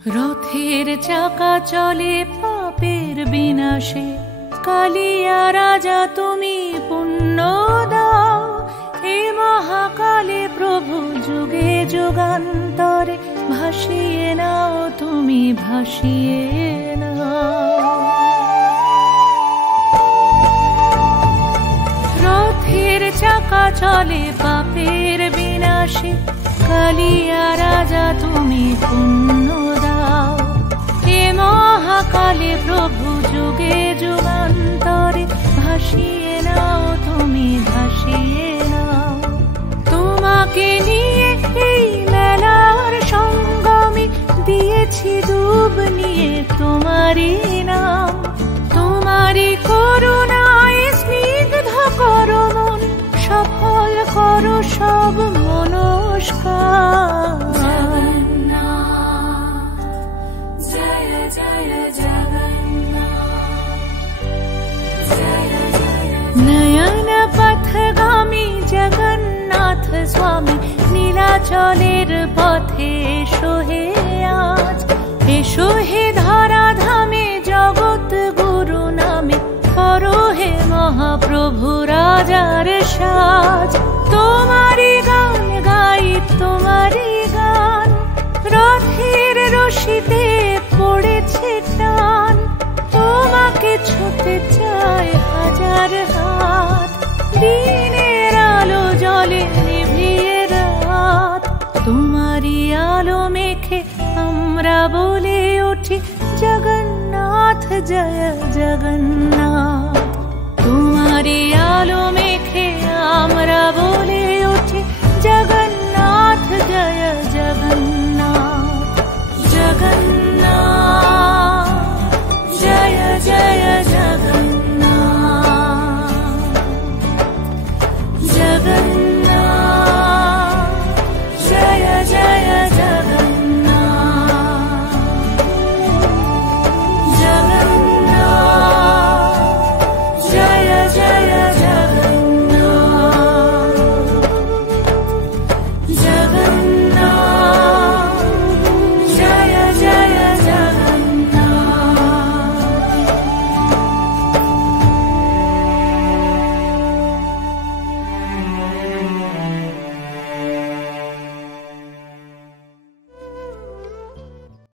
রথের চাকা চলে পাপের বিনাশে, কালিয়া রাজা তুমি পুণ্য দাও। হে মহাকালে প্রভু যুগে যুগান্তরে ভাসিয়ে নাও, তুমি ভাসিয়ে নাও। রথের চাকা চলে পাপের বিনাশে, কালিয়া রাজা তুমি পুণ্য দাও। হে মহাকালে প্রভু যুগে যুগান্তরে ভাসিয়ে নাও, তুমি ভাসিয়ে নাও। তোমাকে নিয়ে এই মেলার সঙ্গমে দিয়েছি ডুব নিয়ে তোমারই নাম। তোমারই করুণায় স্নিগ্ধ করো মন, সফল করো সব মনস্কার। নয়ন পথগামী জগন্নাথ স্বামী, নীলাচলের পথে এসো হে আজ। এসো হে ধরাধামে জগৎ গুরু নামে, করো হে মহাপ্রভু রাজার সাজ। তোমারই গান গাই, তোমারই গান, রথের রশিতে পড়েছে টান। তোমাকে ছুঁতে চায় হাজার হাত, দিনের আলো জলে নিভিয়ে রাত। তোমারই আলো মেখে আমরা বলে উঠি জগন্নাথ জয় জগন্নাথ। তোমারই আলো